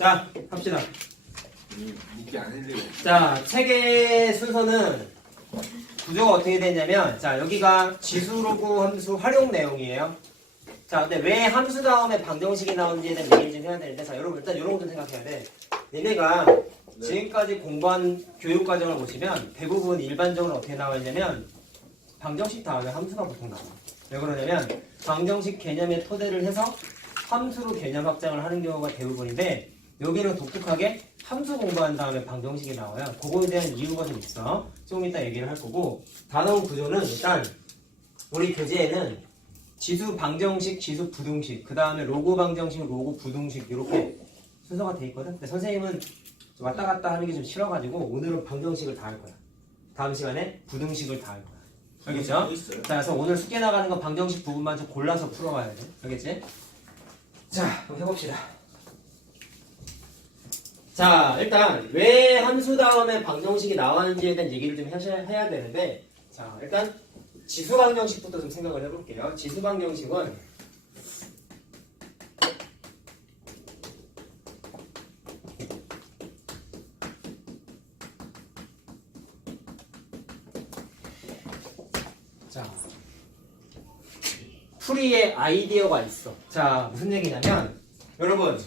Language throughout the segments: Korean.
자, 합시다. 묻기 안 했는데. 자, 책의 순서는 구조가 어떻게 되냐면, 자, 여기가 지수로그 함수 활용 내용이에요. 자, 근데 왜 함수 다음에 방정식이 나오는지에 대한 얘기를 좀 해야 되는데, 자, 여러분 일단 이런 거 좀 생각해야 돼. 얘네가 지금까지 공부한 교육 과정을 보시면 대부분 일반적으로 어떻게 나와 있냐면 방정식 다음에 함수가 보통 나와. 왜 그러냐면 방정식 개념의 토대를 해서 함수로 개념 확장을 하는 경우가 대부분인데 여기는 독특하게 함수 공부한 다음에 방정식이 나와요. 그거에 대한 이유가 좀 있어. 조금 이따 얘기를 할 거고 단원 구조는 일단 우리 교재에는 지수 방정식, 지수 부등식, 그 다음에 로그 방정식, 로그 부등식 이렇게 순서가 돼 있거든. 근데 선생님은 왔다 갔다 하는 게 좀 싫어가지고 오늘은 방정식을 다 할 거야. 다음 시간에 부등식을 다 할 거야. 알겠죠? 자, 그래서 오늘 숙제 나가는 건 방정식 부분만 좀 골라서 풀어가야 돼. 알겠지? 자, 그럼 해봅시다. 자, 일단 왜 함수 다음에 방정식이 나왔는지에 대한 얘기를 좀 해야 되는데, 자, 일단 지수 방정식부터 좀 생각을 해볼게요. 지수 방정식은 자, 풀이의 아이디어가 있어. 자, 무슨 얘기냐면 여러분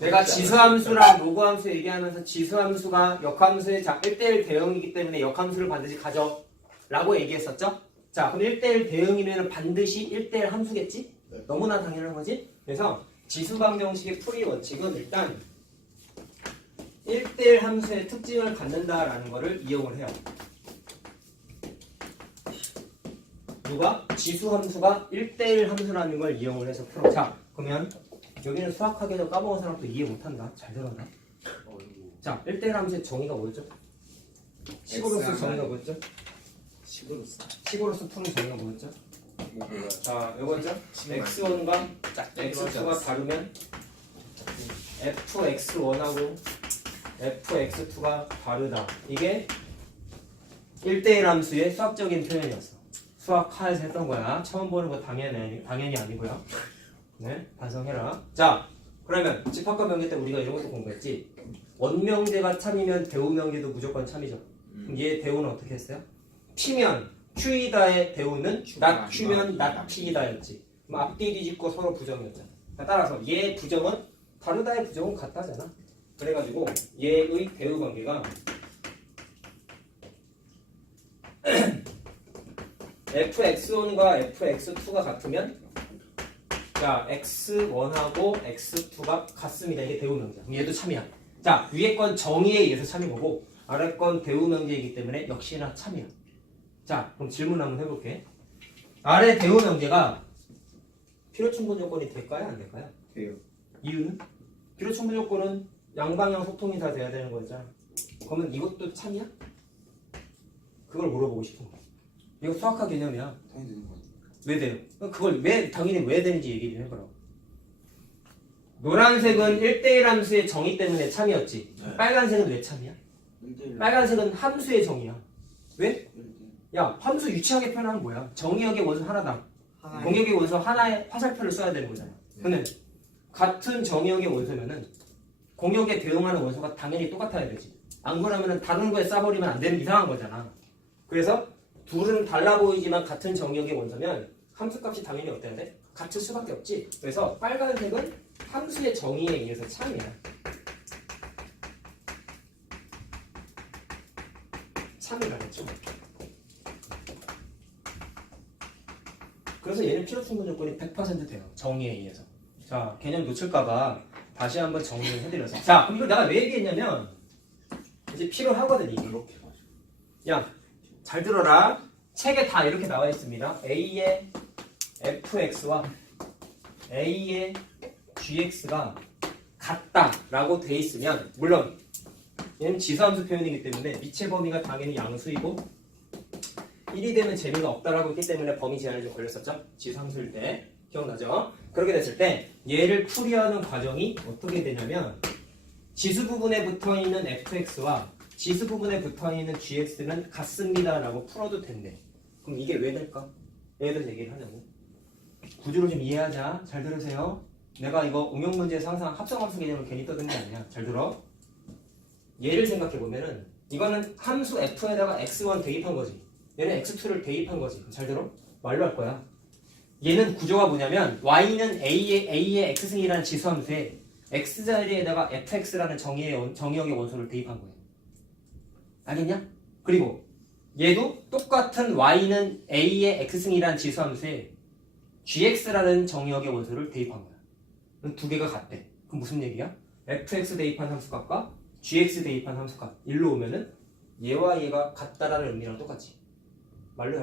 내가 지수함수랑 로그함수 얘기하면서 지수함수가 역함수의 1대1 대응이기 때문에 역함수를 반드시 가져 라고 얘기했었죠? 자, 그럼 1대1 대응이면 반드시 1대1 함수겠지? 너무나 당연한 거지? 그래서 지수 방정식의 풀이 원칙은 일단 1대1 함수의 특징을 갖는다라는 거를 이용을 해요. 누가? 지수 함수가 1대1 함수라는 걸 이용을 해서 풀어. 자, 그러면 여기는 수학학에서 까먹은 사람도 이해 못한다. 잘 들어라. 자, 1대1 함수의 정의가 뭐였죠? 식으로서 정의가 뭐였죠? 식으로서 푸는 정의가 뭐였죠? 자, 요거죠? x1과 x2가 다르면 fx1하고 fx2가 다르다. 이게 1대1 함수의 수학적인 표현이었어. 수학하에서 했던 거야. 처음 보는 거 당연히 아니고요. 네, 반성해라. 자, 그러면 집합과 명제 때 우리가 이런 것도 공부했지. 원명제가 참이면 대우명제도 무조건 참이죠. 그럼 얘 대우는 어떻게 했어요? P면 Q이다의 대우는 not Q면 not P이다였지. 그럼 앞뒤 뒤집고 서로 부정이었잖아. 따라서 얘 부정은 다르다의 부정은 같다잖아. 그래가지고 얘의 대우 관계가 fx1과 fx2가 같으면 자 x1하고 x2가 같습니다. 이게 대우명제. 그럼 얘도 참이야. 자, 위에 건 정의에 의해서 참인 거고 아래 건 대우명제이기 때문에 역시나 참이야. 자, 그럼 질문 한번 해볼게. 아래 대우명제가 필요충분 조건이 될까요? 안 될까요? 돼요. 이유는? 필요충분 조건은 양방향 소통이 다 돼야 되는 거잖아. 그러면 이것도 참이야? 그걸 물어보고 싶은 거야. 이거 수학학 개념이야. 당연히 되는 거. 왜 돼요? 그걸 당연히 왜 되는지 얘기 좀 해보라고. 노란색은 1대1 함수의 정의 때문에 참이었지. 네. 빨간색은 왜 참이야? 1대1. 빨간색은 함수의 정의야. 왜? 1대1. 야, 함수 유치하게 표현하면 뭐야? 정의역의 원소 하나당 공역의 원소 하나의 화살표를 써야 되는 거잖아. 근데 같은 정의역의 원소면은 공역에 대응하는 원소가 당연히 똑같아야 되지. 안 그러면은 다른 거에 싸버리면 안 되는 이상한 거잖아. 그래서 둘은 달라 보이지만 같은 정의역의 원소면 함수값이 당연히 어때야 돼? 같을 수밖에 없지. 그래서 빨간색은 함수의 정의에 의해서 참이야. 참이라겠죠. 그래서 얘는 필요충분 조건이 100% 돼요. 정의에 의해서. 자, 개념 놓칠까봐 다시 한번 정리를 해드려서. 자, 그럼 이거 내가 왜 얘기했냐면 이제 필요하거든 이게. 이렇게 야, 잘 들어라. 책에 다 이렇게 나와 있습니다. A의 fx와 A의 gx가 같다라고 돼 있으면 물론 얘는 지수함수 표현이기 때문에 미체 범위가 당연히 양수이고 1이 되면 재미가 없다라고 했기 때문에 범위 제한이 좀 걸렸었죠? 지수함수일 때 기억나죠? 그렇게 됐을 때 얘를 풀이하는 과정이 어떻게 되냐면 지수 부분에 붙어있는 fx와 지수 부분에 붙어있는 gx는 같습니다 라고 풀어도 된대. 그럼 이게 왜 될까? 얘에 대해서 얘기를 하려고. 구조를 좀 이해하자. 잘 들으세요. 내가 이거 응용 문제에서 항상 합성함수 개념을 괜히 떠든 게 아니야. 잘 들어. 얘를 생각해 보면은 이거는 함수 f에다가 x1 대입한 거지. 얘는 x2를 대입한 거지. 잘 들어? 말로 할 거야. 얘는 구조가 뭐냐면 y는 a의 x승이라는 지수함수에 x 자리에다가 fx라는 정의역의 원소를 대입한 거예요. 알겠냐? 그리고 얘도 똑같은 y는 a의 x승이라는 지수함수에 gx라는 정의역의 원소를 대입한 거야. 그럼 두 개가 같대. 그럼 무슨 얘기야? fx 대입한 함수값과 gx 대입한 함수값 일로 오면은 얘와 얘가 같다라는 의미랑 똑같지. 말로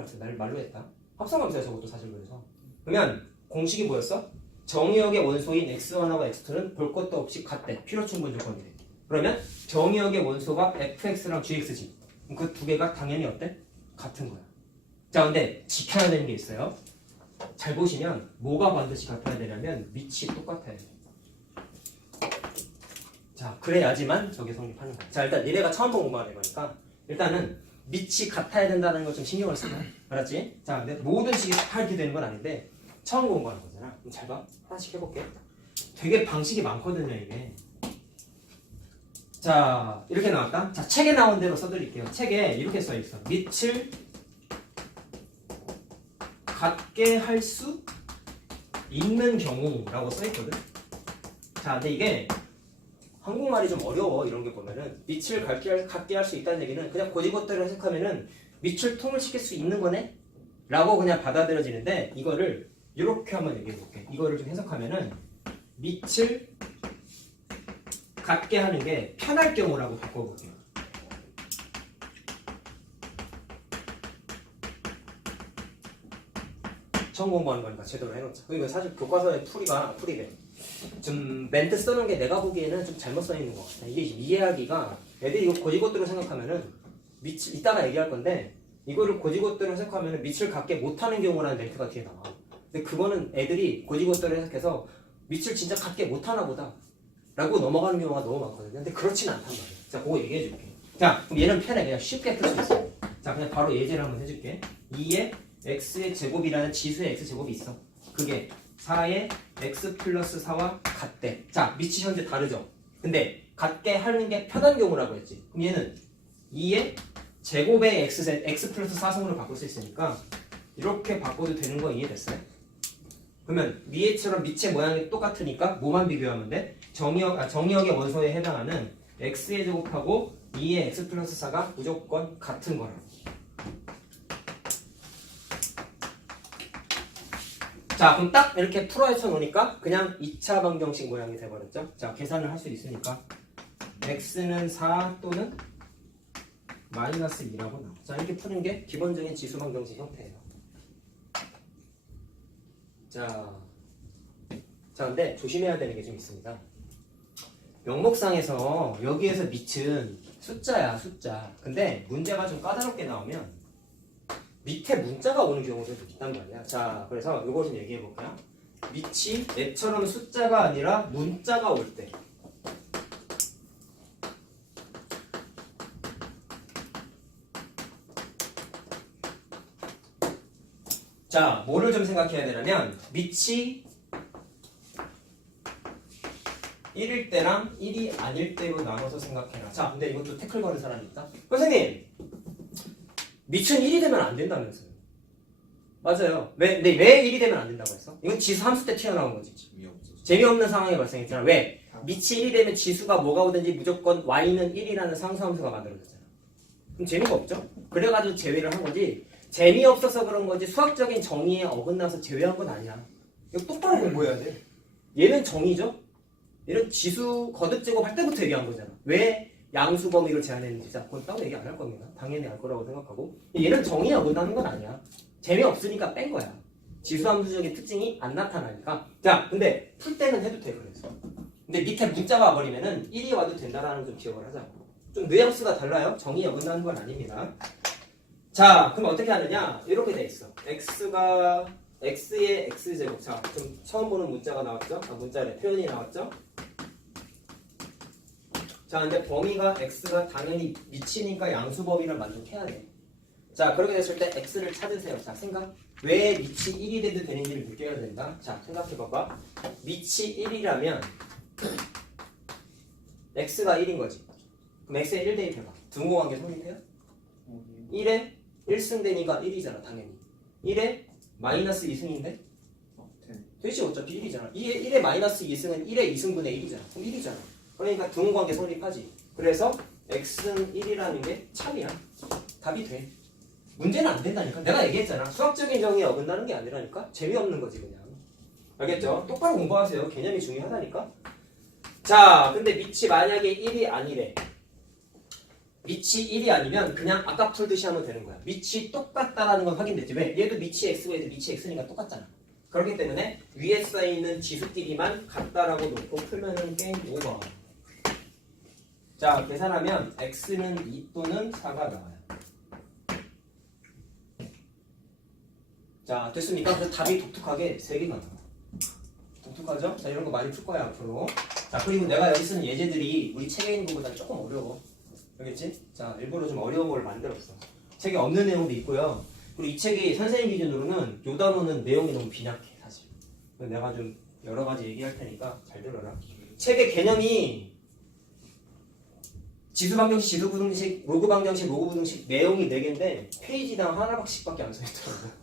했다. 합성함수야 저것도 사실. 그래서 그러면 공식이 뭐였어? 정의역의 원소인 x1하고 x2는 볼 것도 없이 같대. 필요충분 조건이래. 그러면 정의역의 원소가 fx랑 gx지. 그 두 개가 당연히 어때? 같은 거야. 자, 근데 지켜야 되는 게 있어요. 잘 보시면 뭐가 반드시 같아야 되냐면 밑이 똑같아야 돼. 자, 그래야지만 저게 성립하는 거야. 자, 일단 니네가 처음 본 공부하는 거니까 일단은 밑이 같아야 된다는 거 좀 신경을 쓰자. 알았지? 자, 근데 모든 식이 다 이렇게 되는 건 아닌데 처음 공부하는 거잖아. 그럼 잘 봐. 하나씩 해볼게. 되게 방식이 많거든요, 이게. 자, 이렇게 나왔다. 자, 책에 나온 대로 써드릴게요. 책에 이렇게 써있어. 밑을 같게 할 수 있는 경우라고 써있거든. 자, 근데 이게 한국말이 좀 어려워. 이런 게 보면은 밑을 같게 할 수 있다는 얘기는 그냥 고지것대로 해석하면은 밑을 통일시킬 수 있는 거네? 라고 그냥 받아들여지는데 이거를 이렇게 한번 얘기해볼게. 이거를 좀 해석하면은 밑을 같게 하는 게 편할 경우라고 바꿔볼게요. 처음 공부하는 거니까 제대로 해놓자. 이거 사실 교과서의 풀이래. 좀 멘트 써놓은 게 내가 보기에는 좀 잘못 써있는 것 같아. 이게 이해하기가 애들이 이거 고지것대로 생각하면은 밑을 이따가 얘기할 건데 이거를 고지것대로 해석하면은 밑을 갖게 못하는 경우라는 멘트가 뒤에 나와. 근데 그거는 애들이 고지것대로 해석해서 밑을 진짜 갖게 못하나 보다 라고 넘어가는 경우가 너무 많거든요. 근데 그렇지는 않단 말이야. 자, 그거 얘기해 줄게. 자, 그럼 얘는 편해. 그냥 쉽게 풀 수 있어. 자, 그냥 바로 예제를 한번 해줄게. 2의 x의 제곱이라는 지수의 x제곱이 있어. 그게 4의 x 플러스 4와 같대. 자, 밑이 현재 다르죠? 근데 같게 하는 게 편한 경우라고 했지. 그럼 얘는 2의 제곱의 x 플러스 4승으로 바꿀 수 있으니까 이렇게 바꿔도 되는 거 이해됐어요? 그러면 위에처럼 밑의 모양이 똑같으니까 뭐만 비교하면 돼? 정의역의 원소에 해당하는 x의 제곱하고 2의 x 플러스 4가 무조건 같은 거라고. 자, 그럼 딱 이렇게 풀어헤쳐 놓으니까 그냥 2차 방정식 모양이 돼버렸죠? 자, 계산을 할 수 있으니까 x는 4 또는 마이너스 2라고 나와. 자, 이렇게 푸는 게 기본적인 지수 방정식 형태예요. 자, 근데 조심해야 되는 게 좀 있습니다. 명목상에서 여기에서 밑은 숫자야, 숫자. 근데 문제가 좀 까다롭게 나오면 밑에 문자가 오는 경우도 좀 있단 말이야. 자, 그래서 이거 좀 얘기해 볼게요. 밑이 얘처럼 숫자가 아니라 문자가 올 때. 자, 뭐를 좀 생각해야 되냐면 밑이 1일 때랑 1이 아닐 때로 나눠서 생각해라. 자, 근데 이것도 태클 거는 사람이 있다. 선생님, 밑은 1이 되면 안 된다면서요. 맞아요. 왜 1이 되면 안 된다고 했어? 이건 지수 함수 때 튀어나온 거지. 재미없는 상황이 발생했잖아. 왜? 밑이 1이 되면 지수가 뭐가 오든지 무조건 y는 1이라는 상수함수가 만들어졌잖아. 그럼 재미가 없죠? 그래가지고 제외를 한 거지. 재미없어서 그런 거지 수학적인 정의에 어긋나서 제외한 건 아니야. 이거 똑바로 공부해야 돼. 얘는 정의죠? 얘는 지수 거듭 제곱할 때부터 얘기한 거잖아. 왜 양수 범위를 제한했는지. 자, 그건 따로 얘기 안 할 겁니다. 당연히 알 거라고 생각하고. 얘는 정의에 어긋나는 건 아니야. 재미없으니까 뺀 거야. 지수함수적인 특징이 안 나타나니까. 자, 근데 풀 때는 해도 돼. 그래서. 근데 밑에 문자가 와버리면은 1이 와도 된다라는 좀 기억을 하자고. 좀 뉘앙스가 달라요. 정의에 어긋나는 건 아닙니다. 자, 그럼 어떻게 하느냐? 이렇게 돼 있어. x의 x제곱. 자, 좀 처음 보는 문자가 나왔죠? 문자래. 표현이 나왔죠? 자, 근데 범위가 x가 당연히 미치니까 양수 범위를 만족해야 돼. 자, 그렇게 됐을 때 x를 찾으세요. 자, 생각. 왜 밑이 1이 돼도 되는지를 느껴야 된다. 자, 생각해봐봐. 밑이 1이라면 x가 1인 거지. 그럼 x에 1 대입해봐. 등호관계 성립해요? 1에 1승되니까 1이잖아, 당연히. 1에 마이너스 2승인데? 되지, 어차피 1이잖아. 1에 마이너스 2승은 1의 2승분의 1이잖아. 그럼 1이잖아. 그러니까 등호관계 성립하지. 그래서 x는 1이라는 게 참이야. 답이 돼. 문제는 안 된다니까. 내가 얘기했잖아. 수학적인 정의에 어긋나는 게 아니라니까. 재미없는 거지 그냥. 알겠죠? 똑바로 공부하세요. 개념이 중요하다니까. 자, 근데 밑이 만약에 1이 아니래. 밑이 1이 아니면 그냥 아까 풀듯이 하면 되는 거야. 밑이 똑같다라는 건 확인됐지. 왜? 얘도 밑이 x고 얘도 밑이 x니까 똑같잖아. 그렇기 때문에 위에 써있는 지수끼리만 같다라고 놓고 풀면은 게임 오버. 자, 계산하면 x는 2 또는 4가 나와요. 자, 됐습니까? 그래서 답이 독특하게 3개가 나와요. 독특하죠? 자, 이런 거 많이 풀 거야 앞으로. 자, 그리고 내가 여기 쓰는 예제들이 우리 책에 있는 것보다 조금 어려워. 알겠지? 자, 일부러 좀 어려운 걸 만들었어. 책에 없는 내용도 있고요. 그리고 이 책이 선생님 기준으로는 요 단어는 내용이 너무 빈약해 사실. 그래서 내가 좀 여러 가지 얘기할 테니까 잘 들어라. 책의 개념이 지수 방정식, 지수 부등식, 로그 방정식, 로그 부등식 내용이 4개인데 페이지당 하나씩밖에 안 써있더라고.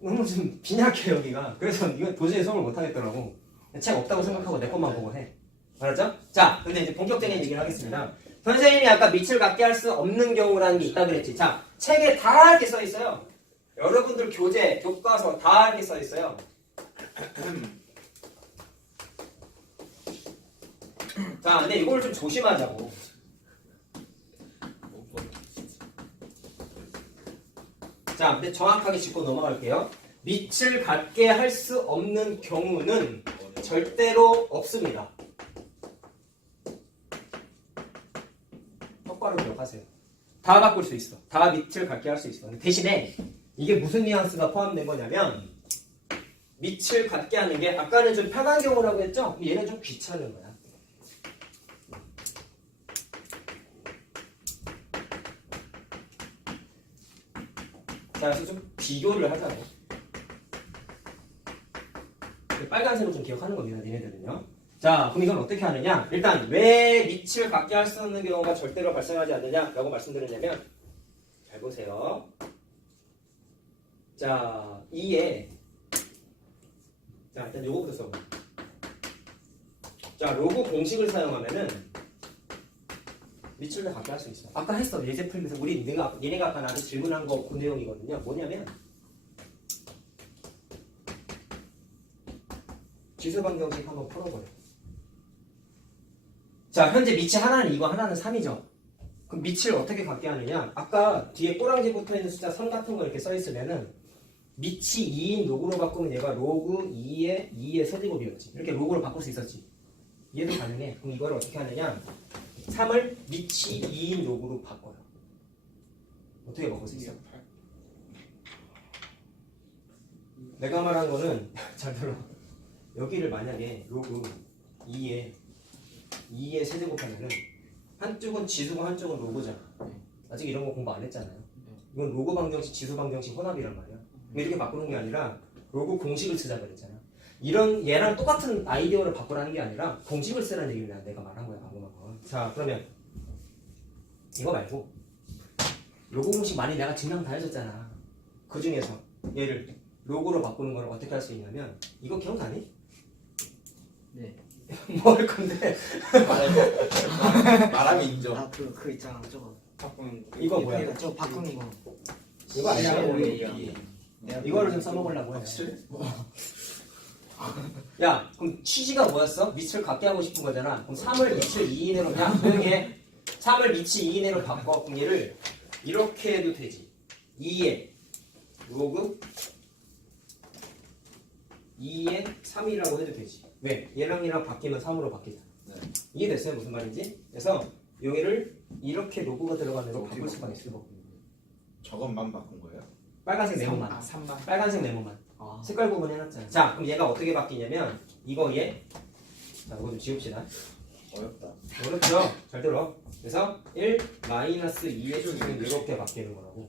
너무 좀 빈약해 여기가. 그래서 이거 도저히 수업을 못 하겠더라고. 책 없다고 생각하고 내 것만 보고 해. 알았죠? 자, 근데 이제 본격적인 얘기를 하겠습니다. 선생님이 아까 밑을 갖게 할 수 없는 경우라는 게 있다 그랬지. 자, 책에 다 이렇게 써 있어요. 여러분들 교재, 교과서 다 이렇게 써 있어요. 자, 근데 이걸 좀 조심하자고. 자, 근데 정확하게 짚고 넘어갈게요. 밑을 갖게 할 수 없는 경우는 절대로 없습니다. 똑바로 기억하세요. 다 바꿀 수 있어. 다 밑을 갖게 할 수 있어. 근데 대신에 이게 무슨 뉘앙스가 포함된 거냐면 밑을 갖게 하는 게 아까는 좀 편한 경우라고 했죠? 얘는 좀 귀찮은 거야. 자, 그래서 좀 비교를 하자고. 빨간색으로 좀 기억하는 겁니다, 니네들은요. 자, 그럼 이건 어떻게 하느냐? 일단 왜 밑을 갖게 할 수 없는 경우가 절대로 발생하지 않느냐라고 말씀드렸냐면 잘 보세요. 자, 2에 자, 일단 요거부터 써봐. 자, 로그 공식을 사용하면은 밑을 다 갖게 할 수 있어. 아까 했어. 예제 풀면서 얘네가 아까 나한테 질문한 거 그 내용이거든요. 뭐냐면 지수 방정식 한번 풀어보래. 자, 현재 밑이 하나는 2고 하나는 3이죠. 그럼 밑을 어떻게 갖게 하느냐? 아까 뒤에 꼬랑지 붙어있는 숫자 3 같은 거 이렇게 써있으면은 밑이 2인 로그로 바꾸면 얘가 로그 2의 세제곱이었지. 이렇게 로그로 바꿀 수 있었지. 얘도 가능해. 그럼 이걸 어떻게 하느냐? 3을 밑이 2인 로그로 바꿔요. 어떻게 바꿀 수 있어? 내가 말한 거는 잘 들어. 여기를 만약에 로그 2의 세제곱하면은 한쪽은 지수고 한쪽은 로그잖아. 아직 이런 거 공부 안 했잖아요. 이건 로그 방정식, 지수 방정식 혼합이란 말이야. 이렇게 바꾸는 게 아니라 로그 공식을 쓰자 그랬잖아. 이런 얘랑 똑같은 아이디어를 바꾸라는 게 아니라 공식을 쓰라는 얘기입니다. 내가 말한 거야 방금 한 건. 자, 그러면 이거 말고 로그 공식 많이 내가 증명 다 해줬잖아. 그 중에서 얘를 로그로 바꾸는 걸 어떻게 할 수 있냐면 이거 기억나니? 네. 뭐 할 건데? 말하면 인정. 아, 그 있잖아. 저거. 바꾸는 이거 뭐야? 저거 바꾸는 거. 이거 아니야? 이 이거를 좀 써먹으려고 해. 야, 그럼 취지가 뭐였어? 밑을 갖게 하고 싶은 거잖아. 그럼 3을 밑을 2인으로 그냥 조용히 해. 3을 밑이 2인으로 바꿔. 그럼 얘를 이렇게 해도 되지. 2에 로그 2에 3이라고 해도 되지. 왜? 얘랑 바뀌면 3으로 바뀌잖아. 네. 이해됐어요? 무슨 말인지? 그래서 여기를 이렇게 로그가 들어간 대로 바꿀 수가 있어. 저것만 바꾼 거예요? 빨간색 네모만. 3번. 빨간색 네모만. 아. 색깔 구분 해놨잖아. 자, 그럼 얘가 어떻게 바뀌냐면 이거 얘. 자, 이거 좀 지웁시다. 어렵다. 어렵죠? 잘 들어. 그래서 1 마이너스 2의 수는 이렇게 바뀌는 거라고.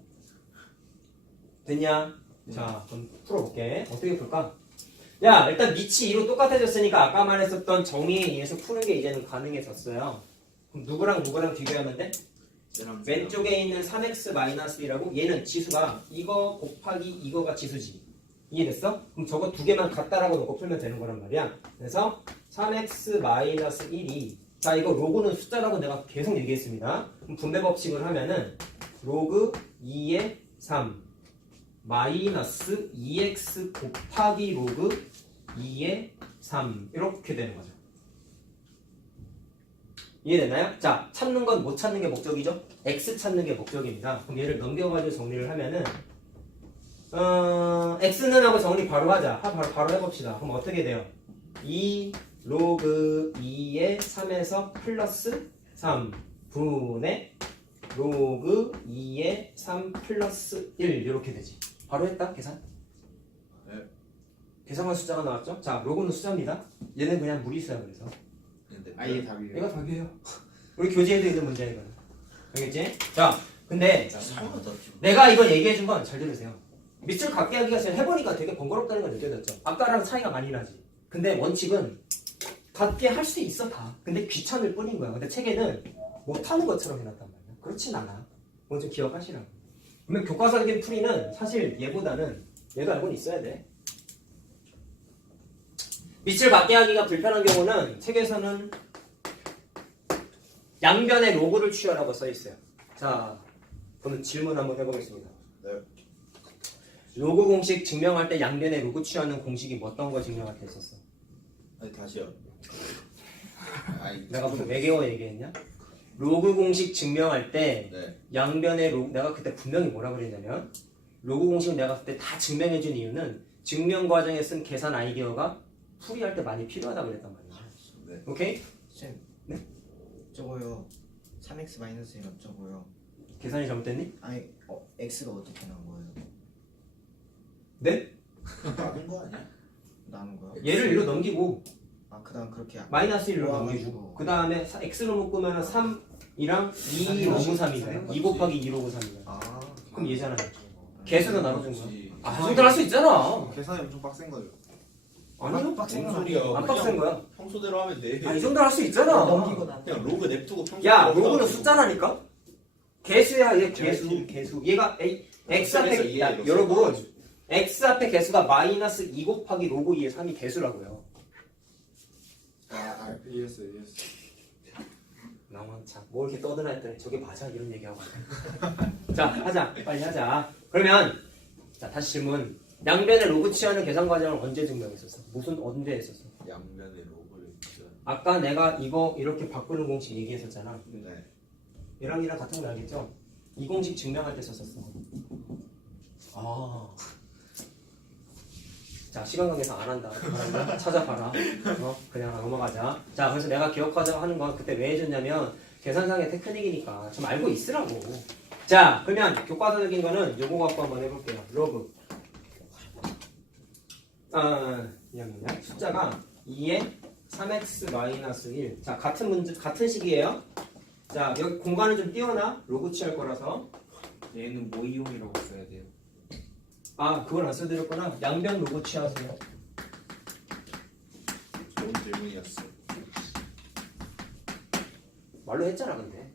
됐냐? 자, 그럼 풀어볼게. 어떻게 풀까? 야, 일단 밑이 2로 똑같아졌으니까 아까 말했었던 정의에 의해서 푸는 게 이제는 가능해졌어요. 그럼 누구랑 누구랑 비교하면 돼? 얘랑 왼쪽에 있는 3x-1이라고 얘는 지수가 이거 곱하기 이거가 지수지. 이해됐어? 그럼 저거 두 개만 같다라고 놓고 풀면 되는 거란 말이야. 그래서 3x-1이 자 이거 로그는 숫자라고 내가 계속 얘기했습니다. 그럼 분배 법칙을 하면은 로그 2의 3 마이너스 2x 곱하기 로그 2의 3 이렇게 되는 거죠. 이해되나요? 자, 찾는 건 못 찾는 게 목적이죠? x 찾는 게 목적입니다. 그럼 얘를 넘겨가지고 정리를 하면은 x는 하고 정리 바로 하자. 바로 해봅시다. 그럼 어떻게 돼요? 2 로그 2의 3에서 플러스 3 분의 로그 2의 3 플러스 1 이렇게 되지. 바로 했다 계산? 네. 계산한 숫자가 나왔죠? 자, 로그는 숫자입니다. 얘는 그냥 무리수야 그래서. 근데 아예 답이에요. 얘가 답이에요. 우리 교재에도 있는 문제야 이거는. 알겠지? 자, 근데 설마 더 내가 이걸 얘기해 준 건 잘 들으세요. 밑을 갖게 하기가 전에 해보니까 되게 번거롭다는 걸 느껴졌죠. 아까랑 차이가 많이 나지. 근데 원칙은 갖게 할 수 있어 다. 근데 귀찮을 뿐인 거야. 근데 책에는 못하는 것처럼 해놨단 말이야. 그렇진 않아. 그건 좀 기억하시라고. 그러면 교과서적인 풀이는 사실 얘보다는 얘도 알고는 있어야 돼. 밑을 갖게 하기가 불편한 경우는 책에서는 양변에 로그를 취하라고 써 있어요. 자, 그럼 질문 한번 해보겠습니다. 네. 로그 공식 증명할 때 양변에 로그 취하는 공식이 어떤 걸 증명할 때 있었어? 아니 다시요. 아니 내가 무슨 외계어 얘기했냐? 로그 공식 증명할 때 네. 양변에 로그 내가 그때 분명히 뭐라 그랬냐면 로그 공식을 내가 그때 다 증명해 준 이유는 증명 과정에 쓴 계산 아이디어가 풀이할 때 많이 필요하다고 그랬단 말이야. 네. 오케이? 쌤. 네? 저거요. 3x 마이너스 1 저거요. 계산이 잘못됐니? 아니, x가 어떻게 나온 거예요? 네? 맞은 거 아니야? 나온 거요? 얘를 일로 넘기고 아, 그다음 그렇게 마이너스 1로 모아가지고. 넘기고 그 다음에 x로 묶으면 3이랑 2 로그 3이잖아. 2 곱하기 2 로그 3이잖아. 아, 그럼 얘잖아. 개수로 나눠준 거야. 그렇지. 아, 그 정도 할 수 있잖아. 계산이 엄청 빡센 거예요. 아니요? 빡센 뭔 거 소리야? 안 빡센 거야. 평소대로 하면 돼. 아, 이 정도 할 수 있잖아. 넘기고 나. 그냥 로그 냅두고 평소. 야, 로그는 숫자라니까? 개수야, 얘 개수. 얘가 x 앞에, 야, 여러분, x 앞에 개수가 마이너스 2 곱하기 로그 2의 3이 개수라고요. ES. 나만 참, 뭐 이렇게 떠드나 했더니 저게 맞아? 이런 얘기하고. 자, 하자. 빨리 하자. 그러면, 자, 다시 질문. 양변의 로그 취하는 계산 과정을 언제 증명했었어? 언제 했었어? 양면에 로그를 있죠. 아까 내가 이거 이렇게 바꾸는 공식 얘기했었잖아. 네. 얘랑 같은 거 알겠죠? 이 공식 증명할 때 썼었어. 아. 자, 시간 관계상 안 한다. 알았나? 찾아봐라. 그냥 넘어가자. 자, 그래서 내가 기억하자고 하는 건 그때 왜 해줬냐면 계산상의 테크닉이니까 좀 알고 있으라고. 자, 그러면 교과서적인 거는 요거 갖고 한번 해볼게요. 로그. 그냥 숫자가 2에 3x-1. 자, 같은 문제, 같은 식이에요. 자, 여기 공간을 좀 띄워놔. 로그 취할 거라서. 얘는 모이용이라고 써야 돼요. 아, 그걸 안 써드렸구나. 양변 로그 취하세요. 좋은 질문이었어. 말로 했잖아, 근데.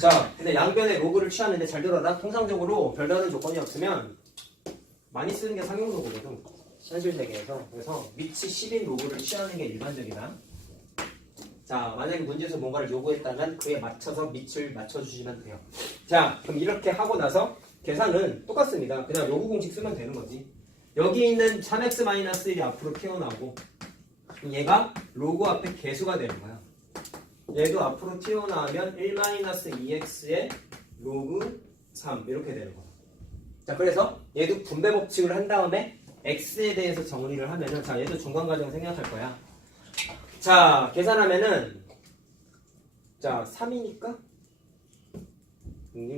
자, 근데 양변에 로그를 취하는데 잘 들어라. 통상적으로 별다른 조건이 없으면 많이 쓰는 게 상용 로그거든. 현실 세계에서. 그래서 밑이 10인 로그를 취하는 게 일반적이다. 자, 만약에 문제에서 뭔가를 요구했다면 그에 맞춰서 밑을 맞춰주시면 돼요. 자, 그럼 이렇게 하고 나서 계산은 똑같습니다. 그냥 로그 공식 쓰면 되는 거지. 여기 있는 3x-1이 앞으로 튀어나오고 얘가 로그 앞에 개수가 되는 거야. 얘도 앞으로 튀어나오면 1-2x의 로그 3 이렇게 되는 거야. 자, 그래서 얘도 분배 법칙을 한 다음에 x에 대해서 정리를 하면은 자, 얘도 중간 과정 생각할 거야. 자, 계산하면은 자, 3이니까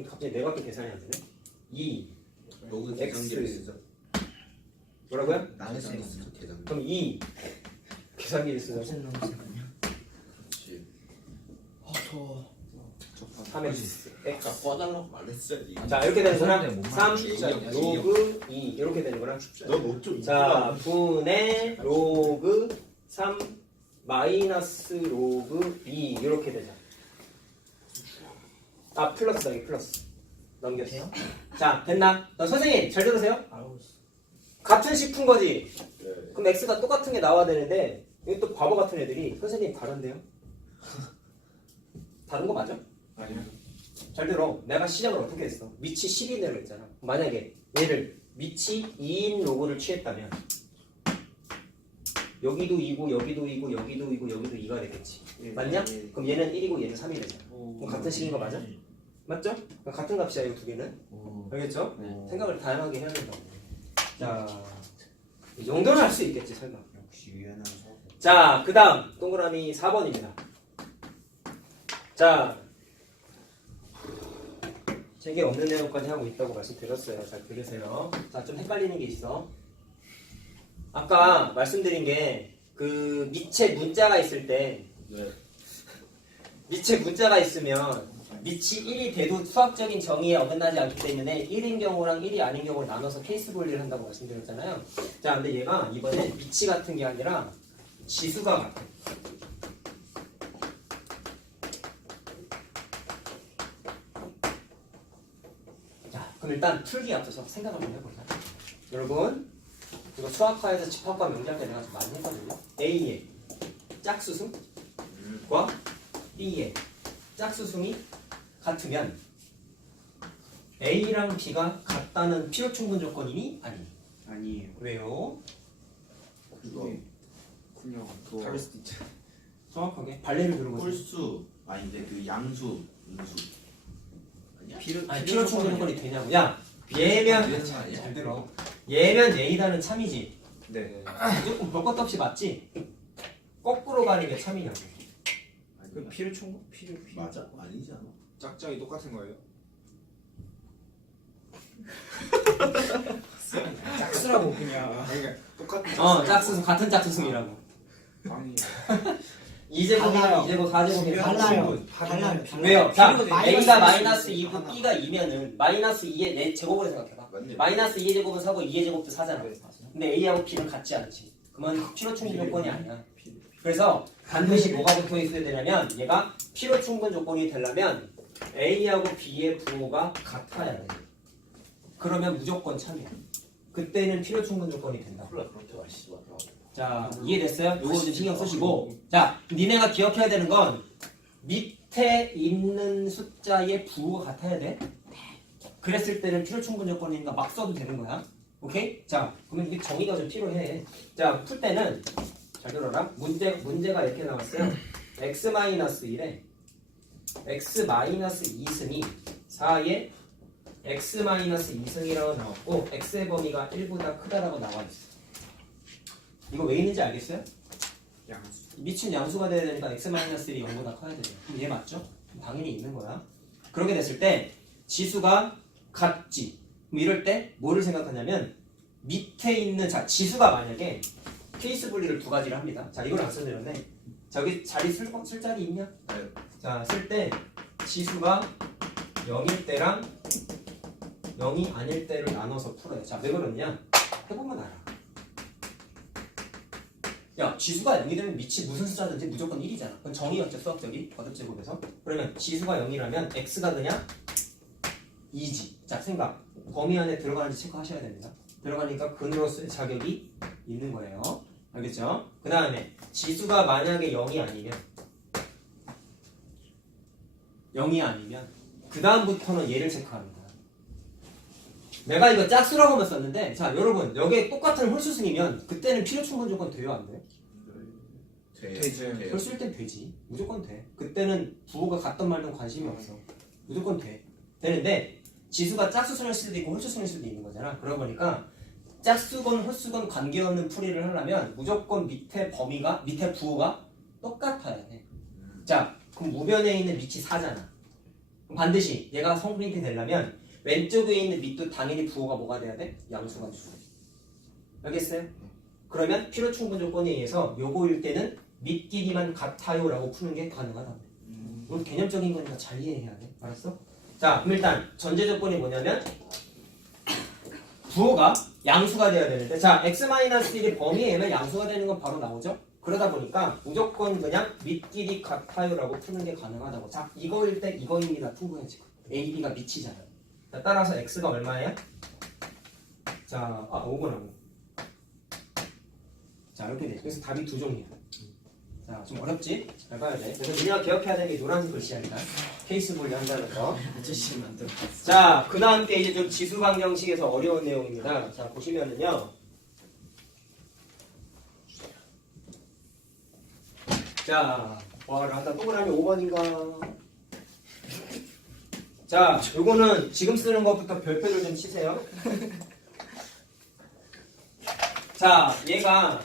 갑자기 내가 또 계산이 안 되네. 2 로그 X. 계산기를 쓰죠. 뭐라고요? 나는 쌤. 계산기. 그럼 2 계산기를 쓰자. 무슨 놈 쌤이야? 그렇지. 저 3x. 아까 꺼달라고 말했어야지. 자, 이렇게 되는 거랑 뭔 3 말이야? 로그 2 이렇게 되는 거랑 넌옷좀 자, 분의 로그 3 마이너스 로그 2 이렇게 되죠. 아, 플러스다, 이게 플러스. 넘겼어. 자, 됐나? 선생님, 잘 들으세요? 같은 식 푼 거지? 네. 그럼 x가 똑같은 게 나와야 되는데 여기 또 바보 같은 애들이 선생님 다른데요? 다른 거 맞아? 아니요. 잘 들어. 내가 시작을 어떻게 했어? 밑이 10이 내로 했잖아. 만약에 얘를 밑이 2인 로그를 취했다면 여기도 2고 여기도 2고 여기도 2고 여기도 2가 되겠지. 맞냐? 그럼 얘는 1이고 얘는 3이 되잖아. 그럼 같은 식인 거 맞아? 맞죠? 그럼 같은 값이야 이 두 개는. 알겠죠? 생각을 다양하게 해야 된다고. 자, 이 정도는 할 수 있겠지 설마. 역시 유연한 서. 자, 그 다음 동그라미 4번입니다. 자, 책에 없는 내용까지 하고 있다고 말씀드렸어요. 잘 들으세요. 자, 좀 헷갈리는 게 있어. 아까 말씀드린 게 그 밑에 문자가 있을 때 네. 밑에 문자가 있으면 밑이 1이 돼도 수학적인 정의에 어긋나지 않기 때문에 1인 경우랑 1이 아닌 경우를 나눠서 케이스 분리를 한다고 말씀드렸잖아요. 자, 근데 얘가 이번에 밑이 같은 게 아니라 지수가 같아. 자, 그럼 일단 풀기 앞서서 생각 한번 해보자. 여러분, 이거 수학과에서 집합과 명리할 때 내가 좀 많이 했거든요. A의 짝수승과 B의 짝수승이 같으면 A랑 B가 같다는 필요충분 조건이니 아니? 아니에요. 왜요? 그거 그냥 그거 다를 수도 있죠. 정확하게 발레를 들고 있어요. 홀수 아닌데 그 양수 음수 아니야? 아니 필요충분 조건이 되냐고. 야, 얘면 아니야, 아니야. 잘 들어. 얘면 A다는 참이지. 네. 무조건 볼 것도 없이 맞지? 거꾸로 가는 게 참이냐고. 그 필요 충분 필요 맞아? 아니잖아. 짝짝이 똑같은 거예요? 짝수라고 그냥. 그러니까 똑같은. 짝수승 같은 짝수승이라고. 방이 2제곱이면 달라요. 2제곱 4제곱이면 달라요. 달라요. 왜요? 자, 필요는 A가 마이너스 마이너스 있을 2고 수도 B가 2면은 마이너스 2의 내 제곱으로 생각해봐. 맞네. 마이너스 2의 제곱은 4고 2의 제곱도 4잖아. 근데 A하고 B는 같지 않지. 그러면 필요충분 조건이 아니야. 그래서 반드시 뭐가 붙어 있어야 되냐면 얘가 필요충분 조건이 되려면 A하고 B의 부호가 같아야 돼. 그러면 무조건 참이야. 그때는 필요충분 조건이 된다. 콜라 그렇게 맛있어 맞아. 자, 이해됐어요? 요거 좀 신경 쓰시고. 자, 니네가 기억해야 되는 건 밑에 있는 숫자의 부호가 같아야 돼. 그랬을 때는 필요충분 조건이니까 막 써도 되는 거야. 오케이? 자, 그러면 이게 정의가 좀 필요해. 자, 풀 때는 잘 들어라. 문제가 이렇게 나왔어요. x-1에 x-2승이 4에 x-2승이라고 나왔고 x의 범위가 1보다 크다라고 나와 있어. 이거 왜 있는지 알겠어요? 양수. 미친 양수가 돼야 되니까 x-1이 0보다 커야 돼요. 그럼 얘 맞죠? 당연히 있는 거야. 그렇게 됐을 때 지수가 같지. 그럼 이럴 때 뭐를 생각하냐면 밑에 있는 자 지수가 만약에 케이스 분리를 두 가지를 합니다. 자, 이걸 안 써드렸네. 자, 여기 자리 쓸 자리 있냐? 네. 자, 쓸 때 지수가 0일 때랑 0이 아닐 때를 나눠서 풀어요. 자, 왜 그러냐? 해보면 알아. 야, 지수가 0이 되면 밑이 무슨 숫자든지 무조건 1이잖아. 그건 정의였죠, 수학적인 거듭제곱에서. 그러면 지수가 0이라면 x가 그냥 2지. 자, 생각. 범위 안에 들어가는지 체크하셔야 됩니다. 들어가니까 근으로서의 자격이 있는 거예요. 알겠죠? 그 다음에 지수가 만약에 0이 아니면 그 다음부터는 얘를 체크합니다. 내가 이거 짝수라고만 썼는데 자, 여러분 여기에 똑같은 홀수승이면 그때는 필요충분 조건 돼요, 안 돼요? 돼. 홀수일 땐 되지. 무조건 돼. 그때는 부호가 같던 말든 관심이 없어. 무조건 돼. 되는데 지수가 짝수승일 수도 있고 홀수승일 수도 있는 거잖아. 그러다 보니까 짝수건 홀수건 관계없는 풀이를 하려면 무조건 밑에 부호가 똑같아야 돼. 자, 그럼 무변에 있는 밑이 4잖아. 그럼 반드시 얘가 성분이 되려면 왼쪽에 있는 밑도 당연히 부호가 뭐가 돼야 돼? 양수가 돼야 돼. 알겠어요? 그러면 필요충분 조건에 의해서 요거일 때는 밑 길이만 같아요 라고 푸는 게 가능하다. 오늘 개념적인 거니까 잘 이해해야 돼. 알았어? 자, 그럼 일단 전제 조건이 뭐냐면 부호가 양수가 돼야 되는데, 자, x-1이 범위에면 양수가 되는 건 바로 나오죠? 그러다 보니까 무조건 그냥 밑길이 같아요라고 푸는 게 가능하다고. 자, 이거일 때 이거입니다. 푼 거야 지금. a, b가 미치잖아요. 자, 따라서 x가 얼마예요? 자, 5번하고. 자, 이렇게 돼. 그래서 답이 두 종이야. 자, 좀 어렵지? 잘 봐야 돼. 그래서 우리가 기억해야 되는 게 노란색 글씨야, 일단. 케이스 분리 한다는 거. 아저씨 만들어. 자, 그 다음 게 이제 좀 지수 방정식에서 어려운 내용입니다. 자, 보시면은요. 자, 와, 라다 동그라미 5번인가? 자, 요거는 지금 쓰는 것부터 별표를 좀 치세요. 자, 얘가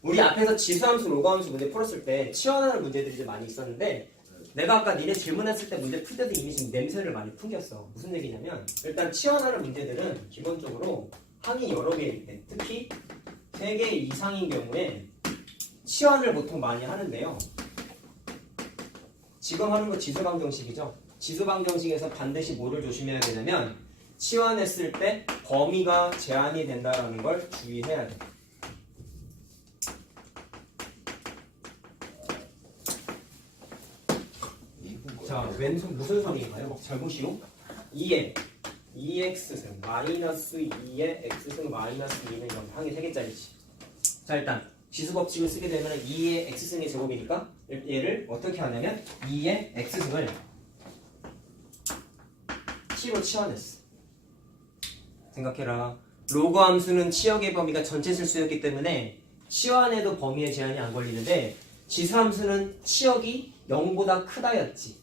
우리 앞에서 지수함수, 로그함수 문제 풀었을 때 치환하는 문제들이 좀 많이 있었는데, 내가 아까 니네 질문했을 때 문제 풀 때도 이미 지금 냄새를 많이 풍겼어. 무슨 얘기냐면, 일단 치환하는 문제들은 기본적으로 항이 여러 개일 때, 특히 3개 이상인 경우에 치환을 보통 많이 하는데요. 지금 하는 거 지수방정식이죠. 지수방정식에서 반드시 뭐를 조심해야 되냐면, 치환했을 때 범위가 제한이 된다는 걸 주의해야 돼. 자, 왼손 무슨 선인가요? 잘 보시오. 2에 2x승 마이너스 2에 x승 마이너스 2는 항이 3개짜리지. 자, 일단 지수 법칙을 쓰게 되면 2의 x승의 제곱이니까 얘를 어떻게 하냐면 2의 x승을 t로 치환했어. 생각해라. 로그 함수는 치역의 범위가 전체 실수였기 때문에 치환해도 범위에 제한이 안 걸리는데, 지수 함수는 치역이 0보다 크다였지.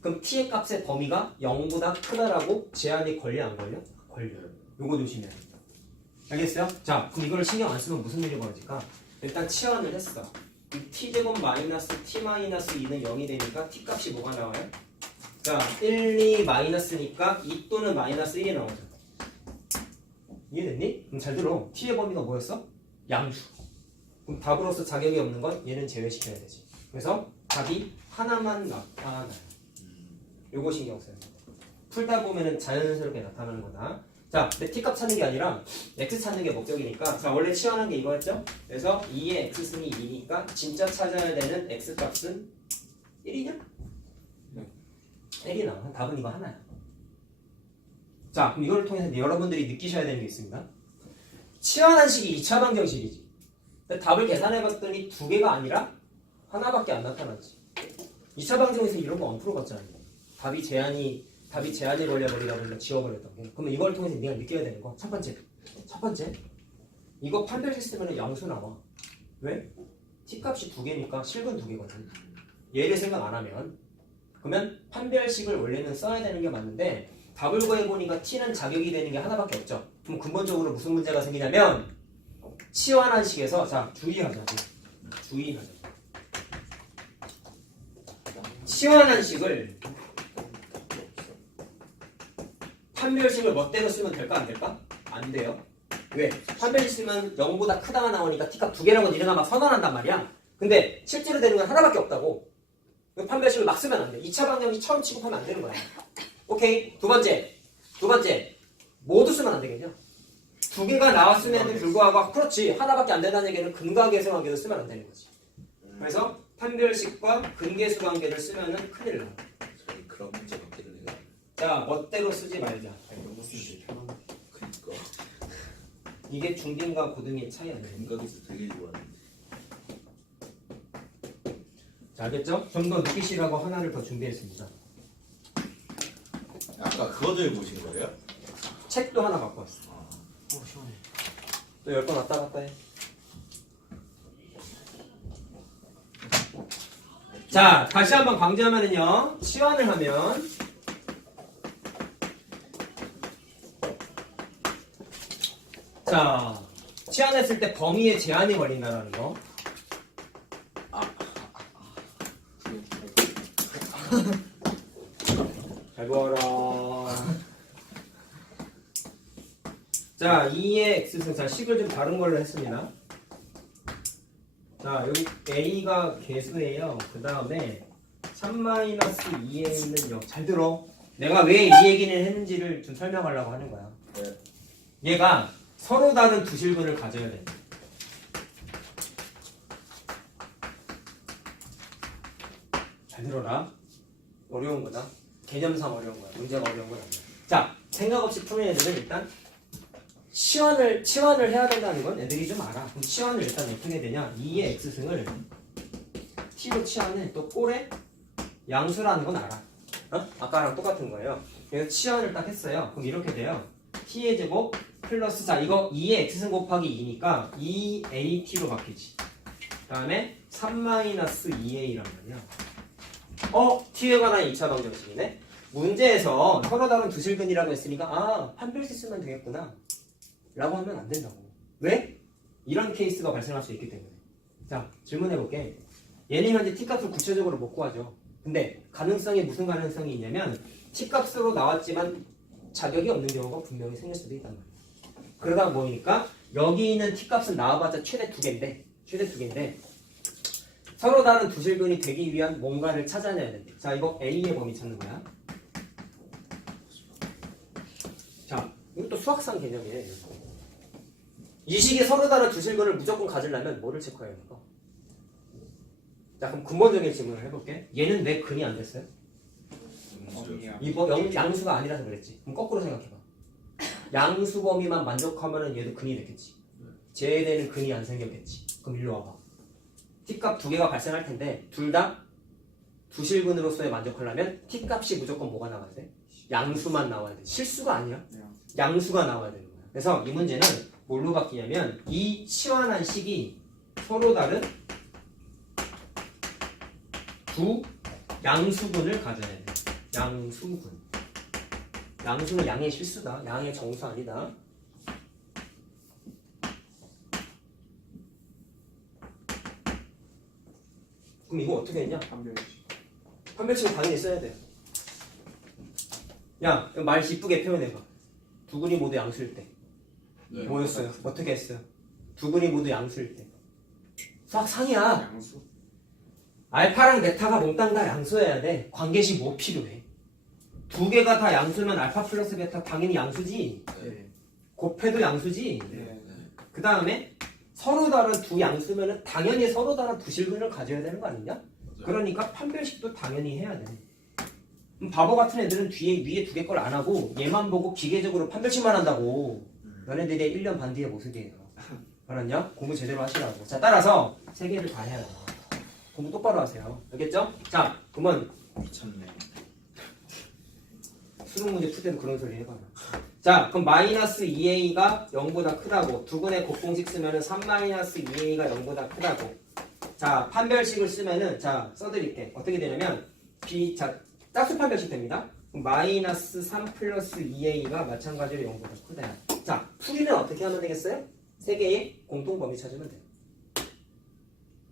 그럼 t의 값의 범위가 0보다 크다라고 제한이 걸려 안 걸려? 걸려요. 요거 조심해야 돼. 알겠어요? 자, 그럼 이걸 신경 안 쓰면 무슨 일이 벌어질까? 일단 치환을 했어. 이 t제곱 마이너스 t 마이너스 2는 0이 되니까 t 값이 뭐가 나와요? 자, 1, 2 마이너스니까 2 또는 마이너스 1이 나오죠. 이해됐니? 그럼 잘 들어. t의 범위가 뭐였어? 양수. 그럼 답으로서 자격이 없는 건 얘는 제외시켜야 되지. 그래서 답이 하나만 나타나요. 요거 신경 써요. 풀다 보면은 자연스럽게 나타나는 거다. 자, 내 t값 찾는 게 아니라 x 찾는 게 목적이니까, 자, 원래 치환한 게 이거였죠? 그래서 2의 x승이 2니까 진짜 찾아야 되는 x 값은 1이냐? 네. 1이 나와. 답은 이거 하나야. 자, 그럼 이걸 통해서 여러분들이 느끼셔야 되는 게 있습니다. 치환한 식이 2차 방정식이지. 근데 답을 계산해봤더니 2개가 아니라 하나밖에 안 나타났지. 2차 방정에서 이런 거 안 풀어봤잖아요. 답이 제한이 걸려버리다 보니까 지워버렸던 게. 그러면 이걸 통해서 네가 느껴야 되는 거. 첫 번째. 이거 판별식 쓰면 양수 나와. 왜? t값이 2개니까 실근 2개거든. 얘를 생각 안 하면. 그러면 판별식을 원래는 써야 되는 게 맞는데, 답을 구해보니까 t는 자격이 되는 게 하나밖에 없죠. 그럼 근본적으로 무슨 문제가 생기냐면, 치환한 식에서, 자, 주의하자. 치환한 식을 판별식을 멋대로 쓰면 될까 안 될까? 안 돼요. 왜? 판별식 쓰면 0보다 크다가 나오니까 t값 2개라고 니네가 막 선언한단 말이야. 근데 실제로 되는 건 하나밖에 없다고. 판별식을 막 쓰면 안 돼. 2차 방정식 처음 취급하면 안 되는 거야. 오케이. 두 번째. 모두 쓰면 안 되겠냐? 2개가 나왔음에도 불구하고, 그렇지, 하나밖에 안 된다는 얘기는 근과계수 관계도 쓰면 안 되는 거지. 그래서 판별식과 근계수 관계를 쓰면은 큰일 나. 저희 그런 문제 받기를 내가. 자, 멋대로 쓰지 말자. 너무 쓰기 편한데. 그니까 이게 중딩과 고등의 차이 아니에요. 생각에서 되게 좋아하는데. 자, 알겠죠? 좀 더 느끼시라고 하나를 더 준비했습니다. 아까 그거들 보신 거예요? 책도 하나 갖고 왔어. 시원해. 또 10번 왔다 갔다 해. 자, 다시 한번 강조하면은요. 치환을 하면 자, 치환했을 때 범위에 제한이 걸린다는 거. 잘 보아라. 자, 2의 x승. 자, 식을 좀 다른 걸로 했습니다. 자, 여기 a가 개수예요. 그 다음에 3-2에 있는 역. 잘 들어. 내가 왜 이 얘기를 했는지를 좀 설명하려고 하는 거야. 네. 얘가 서로 다른 두 실근을 가져야 돼. 잘 들어라. 어려운 거다. 개념상 어려운 거야. 문제가 어려운 건 아니야. 자, 생각 없이 푸는 애들은 일단 치환을 해야 된다는 건 애들이 좀 알아. 그럼 치환을 일단 어떻게 되냐? 2의 x승을 t로 치환해. 또 꼴의 양수라는 건 알아. 어? 아까랑 똑같은 거예요. 그래서 치환을 딱 했어요. 그럼 이렇게 돼요. t의 제곱 플러스, 자, 이거 2의 x승 곱하기 2니까 2at로 바뀌지. 그 다음에 3-2a란 말이야. t에 관한 2차 방정식이네. 문제에서 서로 다른 두 실근이라고 했으니까 아, 판별식 쓰면 되겠구나 라고 하면 안 된다고. 왜? 이런 케이스가 발생할 수 있기 때문에. 자, 질문해볼게. 얘는 현재 t값을 구체적으로 못 구하죠. 근데 가능성이 무슨 가능성이 있냐면 t값으로 나왔지만 자격이 없는 경우가 분명히 생길 수도 있단 말이야. 그러다 보니까 여기 있는 t값은 나와봤자 최대 2개인데 서로 다른 두 실근이 되기 위한 뭔가를 찾아내야 돼. 자, 이거 A의 범위 찾는 거야. 자, 이것도 수학상 개념이에요. 이 식의 서로 다른 두 실근을 무조건 가지려면 뭐를 체크해야 될까? 자, 그럼 근본적인 질문을 해볼게. 얘는 왜 근이 안 됐어요? 범위야. 이거 양수가 아니라서 그랬지. 그럼 거꾸로 생각해봐. 양수 범위만 만족하면 얘도 근이 됐겠지. 제외되는 근이 안 생겼겠지. 그럼 일로 와봐. t값 두 개가 발생할 텐데 둘 다 두 실근으로서의 만족하려면 t값이 무조건 뭐가 나와야 돼? 양수만 나와야 돼. 실수가 아니야. 양수가 나와야 되는 거야. 그래서 이 문제는 뭘로 바뀌냐면 이 치환한 식이 서로 다른 두 양수근을 가져야 돼. 양수근. 양수는 양의 실수다. 양의 정수 아니다. 그럼 이거 어떻게 했냐? 판별식. 판별식은 당연히 써야 돼. 야, 말 이쁘게 표현해봐. 두 근이 모두 양수일 때. 네. 뭐였어요? 어떻게 했어요? 두 근이 모두 양수일 때. 수학상이야. 양수. 알파랑 베타가 몽땅 다 양수여야 돼. 관계식 뭐 필요해? 두 개가 다 양수면 알파 플러스 베타 당연히 양수지. 네. 곱해도 양수지. 네. 그 다음에 서로 다른 두 양수면은 당연히 서로 다른 두 실근을 가져야 되는 거 아니냐? 그러니까 판별식도 당연히 해야 돼. 바보 같은 애들은 위에 두 개 걸 안 하고 얘만 보고 기계적으로 판별식만 한다고. 너네들의 1년 반 뒤의 모습이에요. 알았냐? 공부 제대로 하시라고. 자, 따라서 세 개를 다 해야 돼. 공부 똑바로 하세요. 알겠죠? 자, 그러면 미쳤네. 수능 문제 풀 때도 그런 소리 해봐요. 자, 그럼 마이너스 2a가 0보다 크다고. 두 근의 곱공식 쓰면은 3-2a가 0보다 크다고. 자, 판별식을 쓰면은, 자, 써드릴게. 어떻게 되냐면, 자, 짝수 판별식 됩니다. 그럼 마이너스 3 플러스 2a가 마찬가지로 0보다 크다. 자, 풀이는 어떻게 하면 되겠어요? 세 개의 공통범위 찾으면 돼요.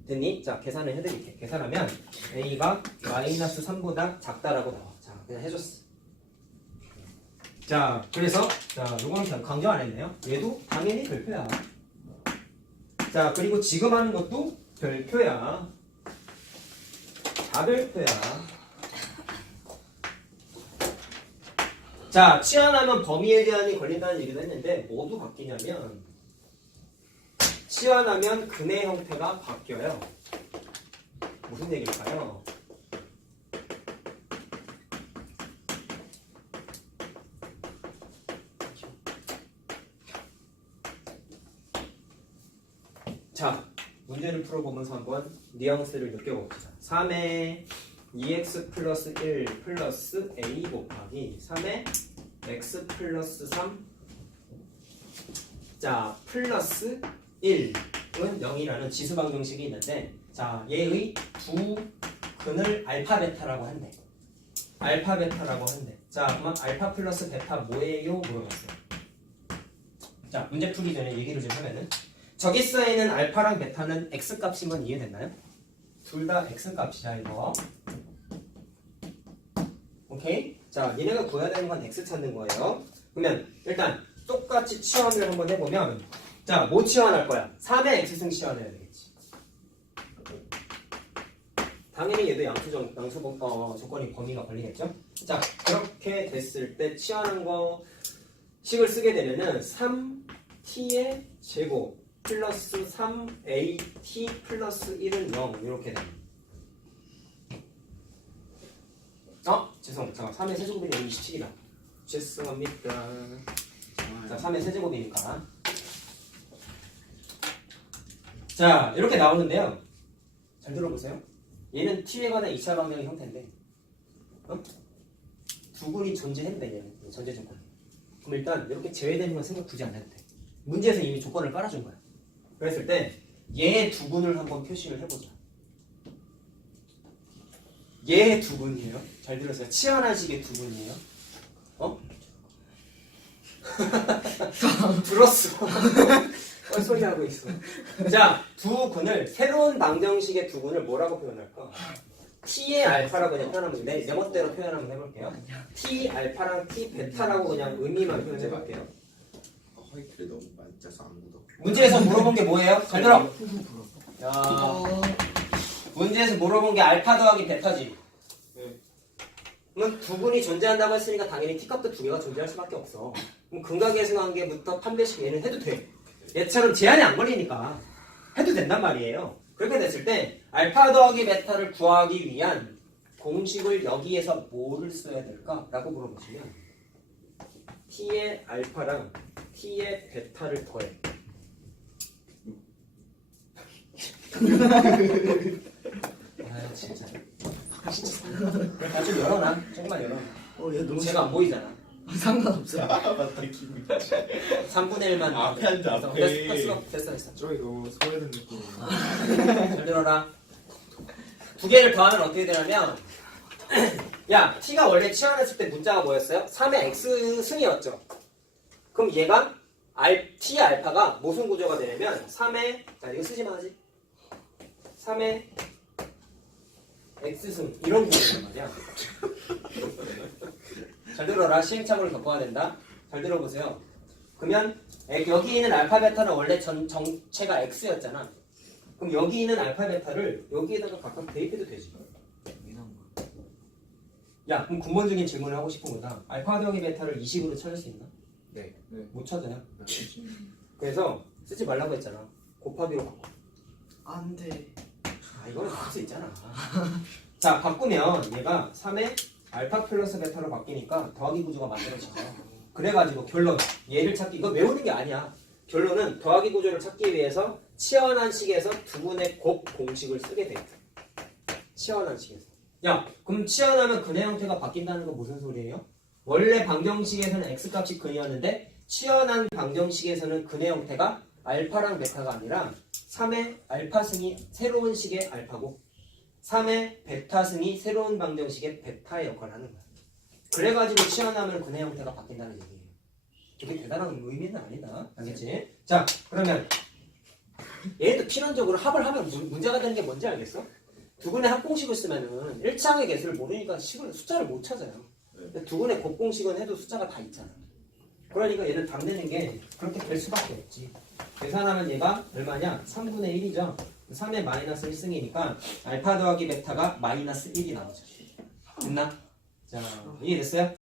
됐니? 자, 계산을 해드릴게. 계산하면 a가 마이너스 3보다 작다라고 나와. 자, 그냥 해줬어. 자, 그래서 자, 요거는 강조 안 했네요. 얘도 당연히 별표야. 자, 그리고 지금 하는 것도 별표야. 다 별표야. 자, 치환하면 범위에 제한이 걸린다는 얘기도 했는데 모두 바뀌냐면 치환하면 근의 형태가 바뀌어요. 무슨 얘기일까요? 자, 문제를 풀어보면서 한번 뉘앙스를 느껴봅시다. 3의 2x 플러스 1 플러스 a 곱하기 3의 x 플러스 3 자, 플러스 1은 0이라는 지수 방정식이 있는데 자, 얘의 두 근을 알파 베타라고 한대. 알파 베타라고 한대. 자, 그러면 알파 플러스 베타 뭐예요? 물어봤어요. 자, 문제 풀기 전에 얘기를 좀 하면은 저기 써있는 알파랑 베타는 x값인 건 이해됐나요? 둘 다 x값이자 이거. 오케이? 자, 얘네가 구해야 되는 건 x 찾는 거예요. 그러면 일단 똑같이 치환을 한번 해보면 자, 뭐 치환할 거야? 3의 x승 치환해야 되겠지. 당연히 얘도 양수 조건이 범위가 걸리겠죠? 자, 그렇게 됐을 때 취하는 거 식을 쓰게 되면은 3t의 제곱 플러스 3at 플러스 1은 0 이렇게 됩니다. 죄송. 잠깐 3의 세제곱이면 27이다. 죄송합니다. 자, 3의 세제곱이니까. 자, 이렇게 나오는데요. 잘 들어보세요. 얘는 t에 관한 2차 방정의 형태인데 두근이 존재했는데 얘는 전제 조건. 그럼 일단 이렇게 제외되는 건 생각 굳이 안 해도 돼. 문제에서 이미 조건을 깔아준 거야. 그랬을 때 얘의 두근을 한번 표시를 해보자. 얘의 두근이에요. 잘 들으세요. 치환한 식의 두근이에요. 들었어. 뻘소리 하고 있어. 자, 두근을 새로운 방정식의 두근을 뭐라고 표현할까? t의 알파라고 그냥 표현하면 내 멋대로 표현 한번 해볼게요. t 알파랑 t 베타라고 그냥 의미만 표현해볼게요. 화이트를 너무 많이 짜서 안 묻어. 문제에서 물어본 게 뭐예요? 잘 들어. 야, 문제에서 물어본 게 알파 더하기 베타지. 그러면 두근이 존재한다고 했으니까 당연히 t값도 두 개가 존재할 수밖에 없어. 그럼 근각계승관계부터 판별식 얘는 해도 돼. 얘처럼 제한이 안 걸리니까 해도 된단 말이에요. 그렇게 됐을 때 알파 더하기 베타를 구하기 위한 공식을 여기에서 뭐를 써야 될까? 라고 물어보시면 t의 알파랑 t의 베타를 더해. 아 진짜. 좀 열어놔. 조금만 열어놔. 얘 너무 제가 안 보이잖아. 상관없어요. 맞다 기분. 3분의 1만 앞에 앉아, 앞에. 됐어. 저기 너무 소외된 느낌. 잘 들어라. 두 개를 더하면 어떻게 되냐면 야, t가 원래 치환했을 때 문자가 뭐였어요? 3의 x승이었죠. 그럼 얘가 t의 알파가 무슨 구조가 되냐면 3의 자 이거 쓰지 마지. 3의 x승 이런 구조란 말이야. 잘 들어라. 시행착오를 겪어야 된다. 잘 들어보세요. 그러면 여기 있는 알파 베타는 원래 정체가 x였잖아. 그럼 여기 있는 알파 베타를 여기에다가 각각 대입해도 되지. 야, 그럼 근본적인 질문을 하고 싶은 거다. 알파 더하기 베타를 이 식으로 찾을 수 있나? 네. 못 찾아요. 그래서 쓰지 말라고 했잖아. 곱하기로 바꿔. 안 돼. 이거는 바꿀 수 있잖아. 자, 바꾸면 얘가 3의 알파 플러스 베타로 바뀌니까 더하기 구조가 만들어지죠. 그래가지고 결론, 얘를 찾기, 이거 외우는 게 아니야. 결론은 더하기 구조를 찾기 위해서 치환한 식에서 두분의 곱 공식을 쓰게 돼. 치환한 식에서. 야, 그럼 치환하면 근의 형태가 바뀐다는 건 무슨 소리예요? 원래 방정식에서는 x값이 근이었는데 치환한 방정식에서는 근의 형태가 알파랑 베타가 아니라 3의 알파승이 새로운 식의 알파고 3의 베타승이 새로운 방정식의 베타의 역할을 하는 거야. 그래가지고 치환하면 근의 형태가 바뀐다는 얘기예요. 되게 대단한 의미는 아니다. 알겠지? 자, 그러면 얘도 필연적으로 합을 하면 문제가 되는 게 뭔지 알겠어? 두근의 합공식을 쓰면은 1차항의 개수를 모르니까 숫자를 못 찾아요. 두근의 곱공식은 해도 숫자가 다 있잖아. 그러니까 얘는 당되는 게 그렇게 될 수밖에 없지. 계산하면 얘가 얼마냐? 3분의 1이죠. 3의 마이너스 1승이니까 알파 더하기 베타가 마이너스 1이 나오죠. 됐나? 자, 이해됐어요?